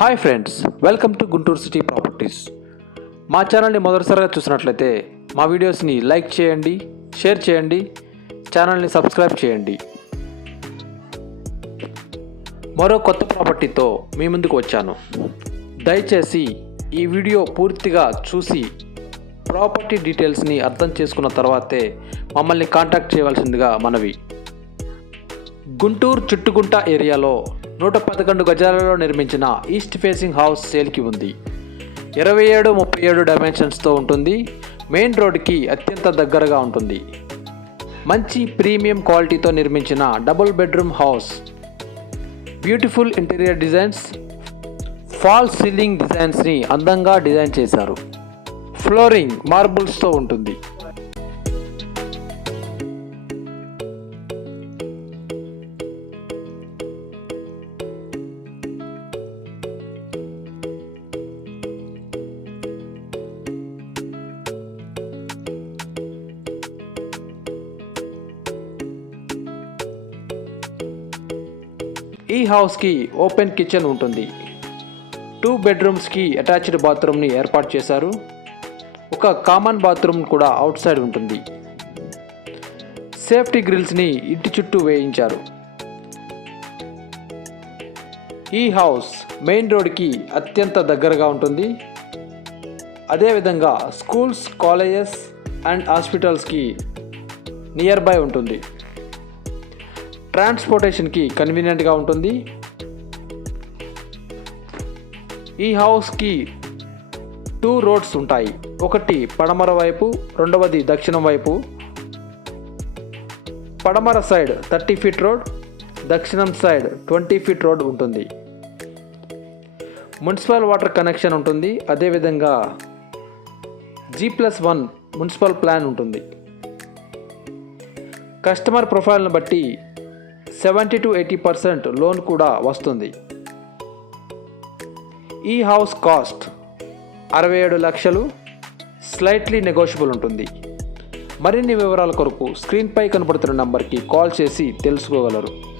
Hi friends welcome to Guntur city properties. మా ఛానల్ని మొదటిసారిగా చూసినట్లయితే మా వీడియోస్ని లైక్ చేయండి షేర్ చేయండి ఛానల్ని సబ్స్క్రైబ్ చేయండి. మరో కొత్త ప్రాపర్టీతో మీ ముందుకు వచ్చాను. దయచేసి ఈ వీడియో పూర్తిగా చూసి ప్రాపర్టీ డీటెయిల్స్ని అర్థం చేసుకున్న తర్వాతే మమ్మల్ని కాంటాక్ట్ చేయవలసిందిగా మనవి. గుంటూరు చుట్టుగుంట ఏరియాలో నూట పదకొండు గజాలలో నిర్మించిన ఈస్ట్ ఫేసింగ్ హౌస్ సేల్కి ఉంది. ఇరవై ఏడు ముప్పై ఏడు డైమెన్షన్స్తో ఉంటుంది. మెయిన్ రోడ్కి అత్యంత దగ్గరగా ఉంటుంది. మంచి ప్రీమియం క్వాలిటీతో నిర్మించిన double bedroom house. Beautiful interior designs fall ceiling డిజైన్స్ని అందంగా డిజైన్ చేశారు. ఫ్లోరింగ్ మార్బుల్స్తో ఉంటుంది. ఈ హౌస్కి ఓపెన్ కిచెన్ ఉంటుంది. టూ బెడ్రూమ్స్కి అటాచ్డ్ బాత్రూమ్ని ఏర్పాటు చేశారు. ఒక కామన్ బాత్రూమ్ కూడా అవుట్ సైడ్ ఉంటుంది. సేఫ్టీ గ్రిల్స్ని ఇంటి చుట్టూ వేయించారు. ఈ హౌస్ మెయిన్ రోడ్కి అత్యంత దగ్గరగా ఉంటుంది. అదేవిధంగా స్కూల్స్ కాలేజెస్ అండ్ హాస్పిటల్స్కి నియర్ బై ఉంటుంది. ట్రాన్స్పోర్టేషన్కి కన్వీనియంట్గా ఉంటుంది. ఈ హౌస్కి టూ రోడ్స్ ఉంటాయి. ఒకటి పడమర వైపు రెండవది దక్షిణం వైపు. పడమర సైడ్ థర్టీ ఫీట్ రోడ్ దక్షిణం సైడ్ ట్వంటీ ఫీట్ రోడ్ ఉంటుంది. మున్సిపల్ వాటర్ కనెక్షన్ ఉంటుంది. అదేవిధంగా G plus one municipal plan ఉంటుంది. కస్టమర్ ప్రొఫైల్ను బట్టి seventy to eighty percent loan కూడా వస్తుంది. ఈ హౌస్ కాస్ట్ అరవై ఏడు లక్షలు స్లైట్లీ నెగోషియబుల్ ఉంటుంది. మరిన్ని వివరాల కొరకు స్క్రీన్పై కనబడుతున్న నంబర్కి కాల్ చేసి తెలుసుకోగలరు.